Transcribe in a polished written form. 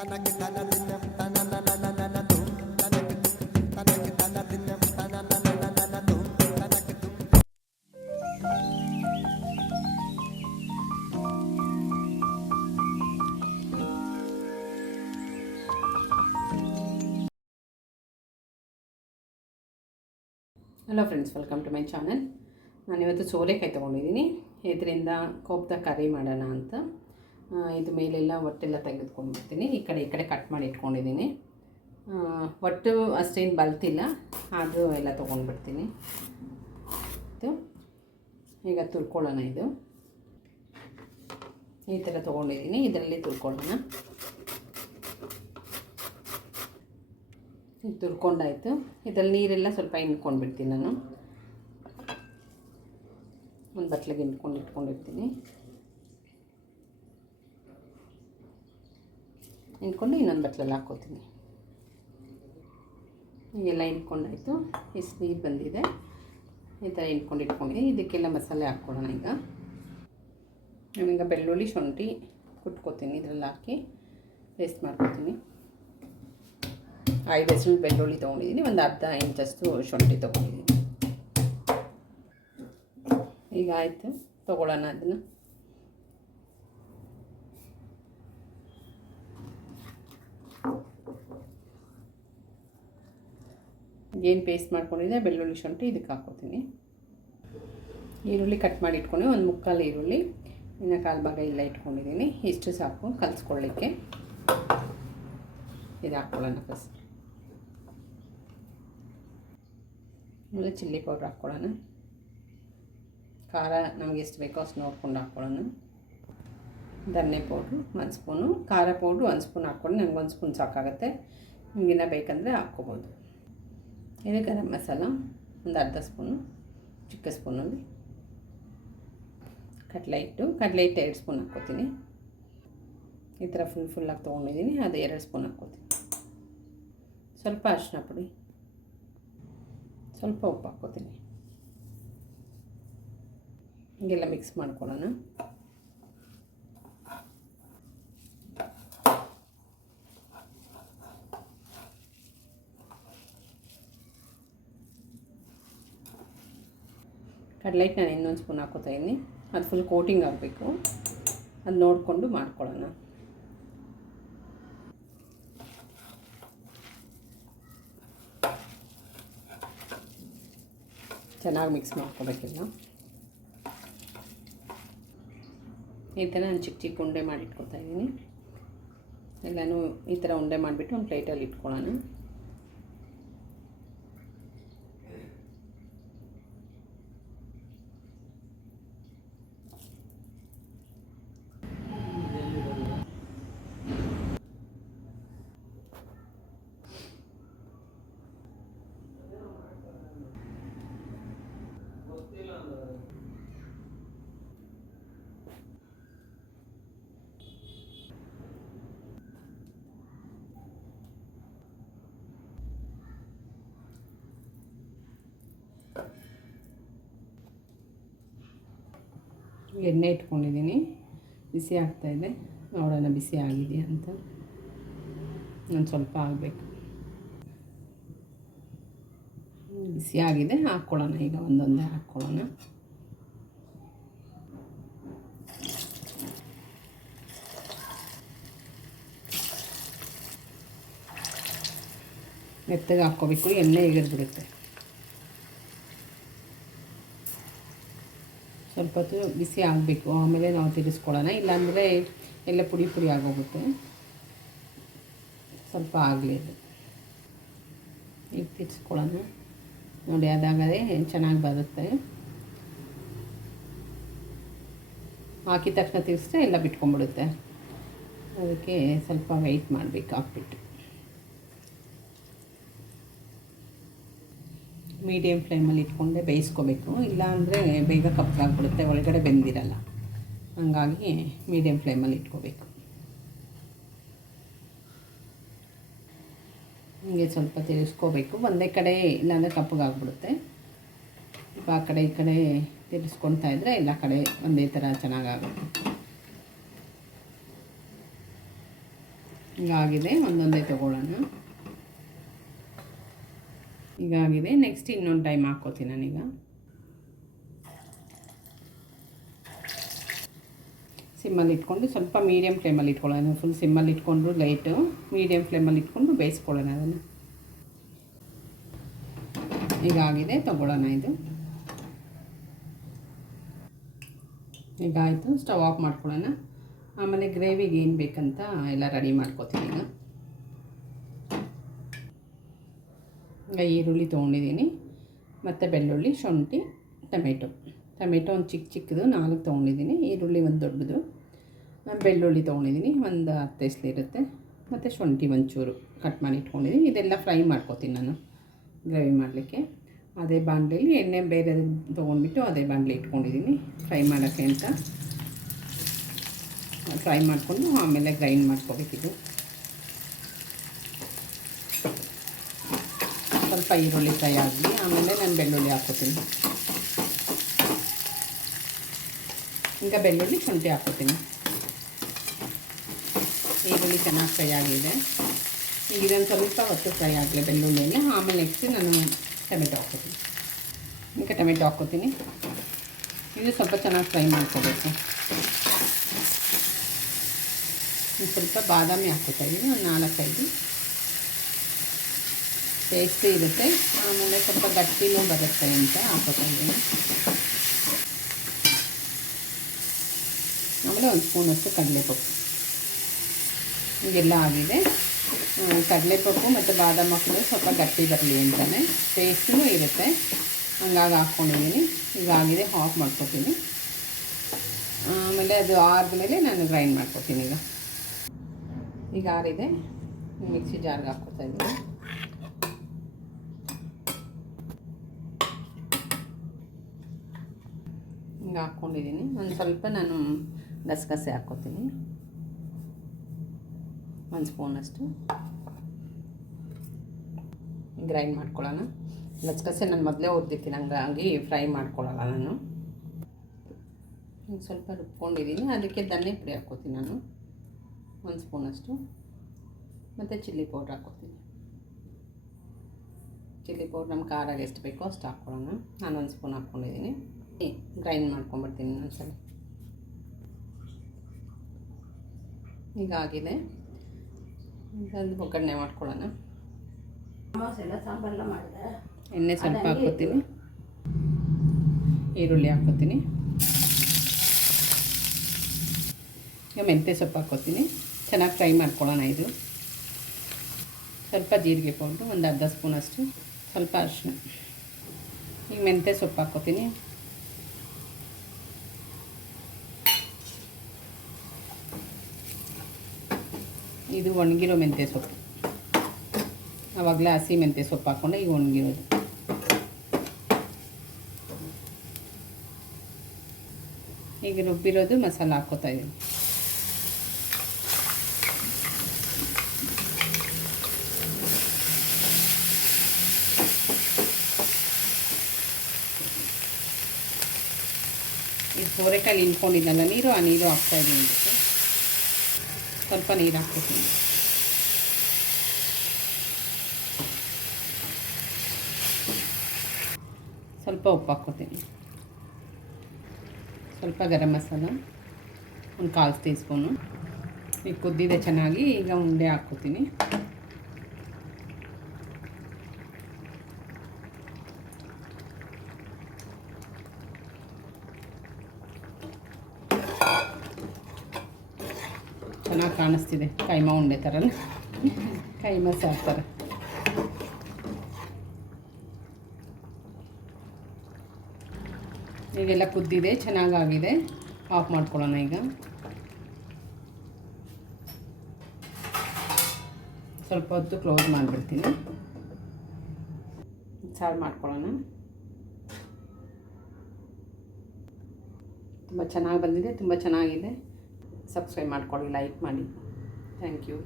Hello friends, welcome to my channel. ನಾನಿವತ್ತು ಸೋರೆಕಾಯಿ ತೊಗೊಂಡಿದ್ದೀನಿ. ಇದರಿಂದ ಕೋಪ್ದ ಕರಿ ಮಾಡೋಣ ಅಂತ. ಇದು ಮೇಲೆಲ್ಲ ಒಟ್ಟೆಲ್ಲ ತೆಗೆದುಕೊಂಡ್ಬಿಡ್ತೀನಿ. ಈ ಕಡೆ ಕಟ್ ಮಾಡಿ ಇಟ್ಕೊಂಡಿದ್ದೀನಿ. ಒಟ್ಟು ಅಷ್ಟೇನು ಬಲ್ತಿಲ್ಲ, ಆದರೂ ಎಲ್ಲ ತೊಗೊಂಡ್ಬಿಡ್ತೀನಿ. ಈಗ ತುರ್ಕೊಳ್ಳೋಣ. ಇದು ಈ ಥರ ತೊಗೊಂಡಿದ್ದೀನಿ. ಇದರಲ್ಲಿ ತುರ್ಕೊಳ್ಳೋಣ. ತುರ್ಕೊಂಡಾಯಿತು. ಇದರಲ್ಲಿ ನೀರೆಲ್ಲ ಸ್ವಲ್ಪ ಹಿಂಡ್ಕೊಂಡ್ಬಿಡ್ತೀನಿ. ನಾನು ಒಂದು ಬಟ್ಲಿಗೆ ಇಟ್ಕೊಂಡಿರ್ತೀನಿ. ಹಿಂಡ್ಕೊಂಡು ಇನ್ನೊಂದು ಬಟ್ಲಲ್ಲಿ ಹಾಕ್ಕೋತೀನಿ. ಹೀಗೆಲ್ಲ ಹಿಂಡ್ಕೊಂಡಾಯಿತು. ಇಷ್ಟು ನೀರು ಬಂದಿದೆ. ಈ ಥರ ಇಟ್ಕೊಂಡಿದ್ದೀನಿ. ಇದಕ್ಕೆಲ್ಲ ಮಸಾಲೆ ಹಾಕ್ಕೊಳ್ಳೋಣ. ಈಗ ಬೆಳ್ಳುಳ್ಳಿ ಶುಂಠಿ ಕುಟ್ಕೋತೀನಿ. ಇದರಲ್ಲಿ ಹಾಕಿ ಪೇಸ್ಟ್ ಮಾಡ್ಕೊತೀನಿ. 5 ಹೆಸರು ಬೆಳ್ಳುಳ್ಳಿ ತೊಗೊಂಡಿದ್ದೀನಿ. ಒಂದು ಅರ್ಧ ಇಂಚಷ್ಟು ಶುಂಠಿ ತೊಗೊಂಡಿದ್ದೀನಿ. ಈಗ ಆಯಿತು, ತೊಗೊಳ್ಳೋಣ ಅದನ್ನು. ಏನು ಪೇಸ್ಟ್ ಮಾಡ್ಕೊಂಡಿದ್ದೆ ಬೆಳ್ಳುಳ್ಳಿ ಶುಂಠಿ ಇದಕ್ಕೆ ಹಾಕ್ಕೋತೀನಿ. ಈರುಳ್ಳಿ ಕಟ್ ಮಾಡಿ ಇಟ್ಕೊಂಡು ಒಂದು ಮುಕ್ಕಾಲು ಈರುಳ್ಳಿ, ಇನ್ನು ಕಾಲು ಭಾಗ ಇಲ್ಲ ಇಟ್ಕೊಂಡಿದ್ದೀನಿ. ಇಷ್ಟು ಸಾಕು ಕಲಿಸ್ಕೊಳ್ಳಿಕ್ಕೆ. ಇದು ಹಾಕ್ಕೊಳ್ಳೋಣ ಫಸ್ಟ್. ಆಮೇಲೆ ಚಿಲ್ಲಿ ಪೌಡ್ರ್ ಹಾಕ್ಕೊಳ್ಳೋಣ. ಖಾರ ನಮಗೆ ಎಷ್ಟು ಬೇಕೋ ಅಷ್ಟು ನೋಡ್ಕೊಂಡು ಹಾಕ್ಕೊಳ್ಳೋಣ. ಧನ್ಯ ಪೌಡ್ರು 1 ಸ್ಪೂನು, ಖಾರ ಪೌಡ್ರು 1 ಸ್ಪೂನ್ ಹಾಕ್ಕೊಂಡು ನನಗೆ 1 ಸ್ಪೂನ್ ಸಾಕಾಗುತ್ತೆ. ನಿಮಗಿನ್ನ ಬೇಕಂದರೆ ಹಾಕ್ಕೋಬೋದು. ಇದು ಗರಂ ಮಸಾಲ ಒಂದು ಅರ್ಧ ಸ್ಪೂನು, ಚಿಕ್ಕ ಸ್ಪೂನಲ್ಲಿ. ಕಡಲೆ ಹಿಟ್ಟು 2 ಸ್ಪೂನ್ ಹಾಕ್ಕೋತೀನಿ. ಈ ಥರ ಫುಲ್ಲಾಗಿ ತೊಗೊಂಡಿದ್ದೀನಿ. ಅದು 2 ಸ್ಪೂನ್ ಹಾಕ್ಕೋತೀನಿ. ಸ್ವಲ್ಪ ಅರಿಶಿನ ಪುಡಿ, ಸ್ವಲ್ಪ ಉಪ್ಪು ಹಾಕ್ಕೋತೀನಿ. ಹೀಗೆಲ್ಲ ಮಿಕ್ಸ್ ಮಾಡ್ಕೊಳ್ಳೋಣ. ಕಡಲೆ ಹಿಟ್ಟು ನಾನು ಇನ್ನೊಂದು ಸ್ಪೂನ್ ಹಾಕ್ಕೋತಾ ಇದ್ದೀನಿ. ಅದು ಫುಲ್ ಕೋಟಿಂಗ್ ಆಗಬೇಕು. ಅದು ನೋಡಿಕೊಂಡು ಮಾಡ್ಕೊಳ್ಳೋಣ. ಚೆನ್ನಾಗಿ ಮಿಕ್ಸ್ ಮಾಡ್ಕೋಬೇಕಿಲ್ಲ. ಈ ಥರ ನಾನು ಚಿಕ್ಕ ಉಂಡೆ ಮಾಡಿ ಇಟ್ಕೊತಾ ಇದ್ದೀನಿ. ಎಲ್ಲನೂ ಈ ಥರ ಉಂಡೆ ಮಾಡಿಬಿಟ್ಟು ಒಂದು ಪ್ಲೇಟಲ್ಲಿ ಇಟ್ಕೊಳ್ಳೋಣ. ಎಣ್ಣೆ ಇಟ್ಕೊಂಡಿದ್ದೀನಿ. ಬಿಸಿ ಆಗ್ತಾಯಿದೆ. ನೋಡೋಣ ಬಿಸಿ ಆಗಿದೆಯಾ ಅಂತ. ನಾನು ಸ್ವಲ್ಪ ಆಗಬೇಕು. ಬಿಸಿ ಆಗಿದೆ. ಹಾಕ್ಕೊಳ್ಳೋಣ. ಈಗ ಒಂದೊಂದೇ ಹಾಕ್ಕೊಳ್ಳೋಣ. ಮೆತ್ತಗೆ ಹಾಕ್ಕೋಬೇಕು. ಎಣ್ಣೆ ಎಗರ್ಬಿಡುತ್ತೆ. ಸ್ವಲ್ಪ ಹೊತ್ತು ಬಿಸಿ ಆಗಬೇಕು. ಆಮೇಲೆ ನಾವು ತಿರ್ಗಿಸ್ಕೊಳ್ಳೋಣ. ಇಲ್ಲಾಂದರೆ ಎಲ್ಲ ಪುಡಿ ಆಗೋಗುತ್ತೆ. ಸ್ವಲ್ಪ ಆಗಲಿ ಅದು. ಈಗ ತಿರ್ಗಿಸ್ಕೊಳ್ಳೋಣ. ನೋಡಿ, ಅದಾಗದೆ ಚೆನ್ನಾಗಿ ಬರುತ್ತೆ. ಹಾಕಿದ ತಕ್ಷಣ ತಿರ್ಗಿಸಿದ್ರೆ ಎಲ್ಲ ಬಿಟ್ಕೊಂಡ್ಬಿಡುತ್ತೆ. ಅದಕ್ಕೆ ಸ್ವಲ್ಪ ವೆಯ್ಟ್ ಮಾಡಬೇಕು. ಹಾಕ್ಬಿಟ್ಟು ಮೀಡಿಯಮ್ ಫ್ಲೇಮಲ್ಲಿ ಇಟ್ಕೊಂಡೆ ಬೇಯಿಸ್ಕೋಬೇಕು. ಇಲ್ಲಾಂದರೆ ಬೇಗ ಕಪ್ಪಾಗ್ಬಿಡುತ್ತೆ, ಒಳಗಡೆ ಬೆಂದಿರಲ್ಲ. ಹಾಗಾಗಿ ಮೀಡಿಯಮ್ ಫ್ಲೇಮಲ್ಲಿ ಇಟ್ಕೋಬೇಕು. ಹೀಗೆ ಸ್ವಲ್ಪ ತಿರ್ಗಿಸ್ಕೋಬೇಕು. ಒಂದೇ ಕಡೆ ಇಲ್ಲಾಂದರೆ ಕಪ್ಪಗಾಗ್ಬಿಡುತ್ತೆ. ಆ ಕಡೆ ಈ ಕಡೆ ತಿರ್ಗಿಸ್ಕೊಳ್ತಾ ಇದ್ದರೆ ಎಲ್ಲ ಕಡೆ ಒಂದೇ ಥರ ಚೆನ್ನಾಗಾಗುತ್ತೆ. ಹೀಗಾಗಿದೆ, ಒಂದೊಂದೇ ತೊಗೊಳ್ಳೋಣ. ಹೀಗಾಗಿದೆ. ನೆಕ್ಸ್ಟ್ ಇನ್ನೊಂದು ಟೈಮ್ ಹಾಕ್ಕೋತೀನಿ ನಾನೀಗ. ಸಿಮ್ಮಲ್ಲಿ ಇಟ್ಕೊಂಡು ಸ್ವಲ್ಪ ಮೀಡಿಯಮ್ ಫ್ಲೇಮಲ್ಲಿ ಇಟ್ಕೊಳ್ಳೋಣ. ಫುಲ್ ಸಿಮ್ಮಲ್ಲಿ ಇಟ್ಕೊಂಡು ಲೈಟು ಮೀಡಿಯಮ್ ಫ್ಲೇಮಲ್ಲಿ ಇಟ್ಕೊಂಡು ಬೇಯಿಸ್ಕೊಳ್ಳೋಣ ಅದನ್ನು. ಹೀಗಾಗಿದೆ, ತೊಗೊಳ್ಳೋಣ ಇದು. ಹೀಗಾಯಿತು, ಸ್ಟವ್ ಆಫ್ ಮಾಡ್ಕೊಳ್ಳೋಣ. ಆಮೇಲೆ ಗ್ರೇವಿಗೆ ಏನು ಬೇಕಂತ ಎಲ್ಲ ರೆಡಿ ಮಾಡ್ಕೋತೀನಿ ಈಗ. ಈರುಳ್ಳಿ ತೊಗೊಂಡಿದ್ದೀನಿ, ಮತ್ತು ಬೆಳ್ಳುಳ್ಳಿ, ಶುಂಠಿ, ಟೊಮೆಟೊ ಒಂದು ಚಿಕ್ಕದು 4 ತೊಗೊಂಡಿದ್ದೀನಿ. ಈರುಳ್ಳಿ ಒಂದು ದೊಡ್ಡದು, ಬೆಳ್ಳುಳ್ಳಿ ತೊಗೊಂಡಿದ್ದೀನಿ ಒಂದು 10 ಎಸ್ಲು ಇರುತ್ತೆ, ಮತ್ತು ಶುಂಠಿ ಒಂಚೂರು ಕಟ್ ಮಾಡಿ ಇಟ್ಕೊಂಡಿದ್ದೀನಿ. ಇದೆಲ್ಲ ಫ್ರೈ ಮಾಡ್ಕೋತೀನಿ ನಾನು ಗ್ರೇವಿ ಮಾಡಲಿಕ್ಕೆ. ಅದೇ ಬಾಣಲೆಯಲ್ಲಿ ಎಣ್ಣೆ ಬೇರೆ ತೊಗೊಂಡ್ಬಿಟ್ಟು ಅದೇ ಬಾಣಲೆ ಇಟ್ಕೊಂಡಿದ್ದೀನಿ ಫ್ರೈ ಮಾಡೋಕ್ಕೆ ಅಂತ. ಫ್ರೈ ಮಾಡಿಕೊಂಡು ಆಮೇಲೆ ಗ್ರೈಂಡ್ ಮಾಡ್ಕೋಬೇಕಿದು. ಸ್ವಲ್ಪ ಈರುಳ್ಳಿ ಫ್ರೈ ಆಗಲಿ, ಆಮೇಲೆ ನಾನು ಬೆಳ್ಳುಳ್ಳಿ ಹಾಕ್ಕೋತೀನಿ. ಈಗ ಬೆಳ್ಳುಳ್ಳಿ ಶುಂಠಿ ಹಾಕ್ಕೋತೀನಿ. ಈರುಳ್ಳಿ ಚೆನ್ನಾಗಿ ಫ್ರೈ ಆಗಿದೆ. ಈಗ ಇದೊಂದು ಸ್ವಲ್ಪ ಹೊತ್ತು ಫ್ರೈ ಆಗಲಿ ಬೆಳ್ಳುಳ್ಳಿಯಲ್ಲಿ. ಆಮೇಲೆ ನೆಕ್ಸ್ಟ್ ನಾನು ಟೊಮೆಟೊ ಹಾಕ್ಕೋತೀನಿ. ಈಗ ಟೊಮೆಟೊ ಹಾಕ್ಕೋತೀನಿ. ಇದು ಸ್ವಲ್ಪ ಚೆನ್ನಾಗಿ ಫ್ರೈ ಮಾಡ್ಕೋಬೇಕು. ಸ್ವಲ್ಪ ಬಾದಾಮಿ ಹಾಕ್ಕೋತಾಯಿದ್ದೀನಿ, ಒಂದು 4-5 ಟೇಸ್ಟಿ ಇರುತ್ತೆ. ಆಮೇಲೆ ಸ್ವಲ್ಪ ಗಟ್ಟಿನೂ ಬರುತ್ತೆ ಅಂತ ಹಾಕ್ಕೋತಾಯಿದ್ದೀನಿ. ಆಮೇಲೆ ಒಂದು ಸ್ಪೂನಷ್ಟು ಕಡಲೆಪಪ್ಪು. ಹೀಗೆಲ್ಲ ಆಗಿದೆ. ಕಡಲೆಪಪ್ಪು ಮತ್ತು ಬಾದಾಮಿ ಹಾಕಿದ್ರೆ ಸ್ವಲ್ಪ ಗಟ್ಟಿ ಬರಲಿ ಅಂತಲೇ, ಟೇಸ್ಟೂ ಇರುತ್ತೆ. ಹಂಗಾಗಿ ಹಾಕ್ಕೊಂಡಿದ್ದೀನಿ. ಹೀಗಾಗಿದೆ, ಆಫ್ ಮಾಡ್ಕೊತೀನಿ. ಆಮೇಲೆ ಅದು ಆರಿದ್ಮೇಲೆ ನಾನು ಗ್ರೈಂಡ್ ಮಾಡ್ಕೊತೀನಿ. ಈಗ ಆರಿದೆ, ಮಿಕ್ಸಿ ಜಾರ್ಗೆ ಹಾಕ್ಕೊತಾ ಇದ್ದೀನಿ. ಹಿಂಗೆ ಹಾಕ್ಕೊಂಡಿದ್ದೀನಿ. ಒಂದು ಸ್ವಲ್ಪ ನಾನು ಗಸಗಸೆ ಹಾಕ್ಕೊತೀನಿ, 1 ಸ್ಪೂನಷ್ಟು. ಗ್ರೈಂಡ್ ಮಾಡ್ಕೊಳ್ಳೋಣ. ಗಸಗಸೆ ನಾನು ಮೊದಲೇ ಹುರಿದಿರ್ತೀನಿ, ಹಂಗಾಗಿ ಫ್ರೈ ಮಾಡ್ಕೊಳ್ಳಲ್ಲ ನಾನು. ಸ್ವಲ್ಪ ರುಬ್ಕೊಂಡಿದ್ದೀನಿ. ಅದಕ್ಕೆ ಧನಿಯಾ ಪುಡಿ ಹಾಕ್ಕೋತೀನಿ ನಾನು 1 ಸ್ಪೂನಷ್ಟು, ಮತ್ತು ಚಿಲ್ಲಿ ಪೌಡ್ರ್ ಹಾಕ್ಕೋತೀನಿ. ಚಿಲ್ಲಿ ಪೌಡ್ರ್ ನಮ್ಮ ಖಾರಾಗ ಎಷ್ಟು ಬೇಕೋ ಅಷ್ಟು ಹಾಕ್ಕೊಳ್ಳೋಣ. ನಾನು 1 ಸ್ಪೂನ್ ಹಾಕ್ಕೊಂಡಿದ್ದೀನಿ. ಗ್ರೈಂಡ್ ಮಾಡ್ಕೊಂಬಿಡ್ತೀನಿ ಒಂದ್ಸಲ. ಹೀಗಾಗಿದೆ. ಒಂದು ಒಗ್ಗರಣೆ ಮಾಡ್ಕೊಳ್ಳೋಣ. ಸಾಂಬಾರೆಲ್ಲ ಮಾಡಿದೆ. ಎಣ್ಣೆ ಸ್ವಲ್ಪ ಹಾಕ್ಕೋತೀನಿ, ಈರುಳ್ಳಿ ಹಾಕ್ಕೋತೀನಿ, ಈಗ ಮೆಂತ್ಯ ಸೊಪ್ಪು ಹಾಕ್ಕೋತೀನಿ. ಚೆನ್ನಾಗಿ ಫ್ರೈ ಮಾಡ್ಕೊಳ್ಳೋಣ. ಇದು ಸ್ವಲ್ಪ ಜೀರಿಗೆ ಪೌಡ್ರು, ಒಂದು ಅರ್ಧ ಸ್ಪೂನಷ್ಟು, ಸ್ವಲ್ಪ ಅರಿಶಿನ. ಈಗ ಮೆಂತ್ಯ ಸೊಪ್ಪು ಹಾಕ್ಕೋತೀನಿ. ಇದು ಒಣಗಿರೋ ಮೆಂತ್ಯ ಸೊಪ್ಪು. ಆವಾಗಲೇ ಹಸಿ ಮೆಂತ್ಯ ಸೊಪ್ಪು ಹಾಕ್ಕೊಂಡೆ, ಈಗ ಒಣಗಿರೋದು. ಈಗ ರುಬ್ಬಿರೋದು ಮಸಾಲ ಹಾಕ್ಕೋತಾ ಇದ್ದೀನಿ. ಇದು ಸೋರೆಕಾಯಿ ನಿಂತ್ಕೊಂಡಿದ್ದಲ್ಲ ನೀರು, ಆ ನೀರು ಹಾಕ್ತಾಯಿದ್ದೀನಿ. ಇದಕ್ಕೆ ಸ್ವಲ್ಪ ನೀರು ಹಾಕ್ಕೊತೀನಿ. ಸ್ವಲ್ಪ ಉಪ್ಪು ಹಾಕ್ಕೊತೀನಿ. ಸ್ವಲ್ಪ ಗರಂ ಮಸಾಲ ಒಂದು 1/4 ಟೀ ಸ್ಪೂನು. ಈಗ ಕುದ್ದಿದೆ ಚೆನ್ನಾಗಿ. ಈಗ ಉಂಡೆ ಹಾಕ್ಕೊತೀನಿ. ಚೆನ್ನಾಗಿ ಕಾಣಿಸ್ತಿದೆ, ಕೈಮಾ ಉಂಡೆ ಥರ, ಕೈಮಾ ಸಾರು ಥರ. ಈಗೆಲ್ಲ ಕುದ್ದಿದೆ, ಚೆನ್ನಾಗಾಗಿದೆ. ಆಫ್ ಮಾಡ್ಕೊಳ್ಳೋಣ. ಈಗ ಸ್ವಲ್ಪ ಹೊತ್ತು ಕ್ಲೋಸ್ ಮಾಡಿಬಿಡ್ತೀನಿ. ಸಾರು ಮಾಡ್ಕೊಳ್ಳೋಣ. ತುಂಬ ಚೆನ್ನಾಗಿ ಬಂದಿದೆ, ತುಂಬ ಚೆನ್ನಾಗಿದೆ. ಸಬ್ಸ್ಕ್ರೈಬ್ ಮಾಡ್ಕೊಳ್ಳಿ, ಲೈಕ್ ಮಾಡಿ. Thank you.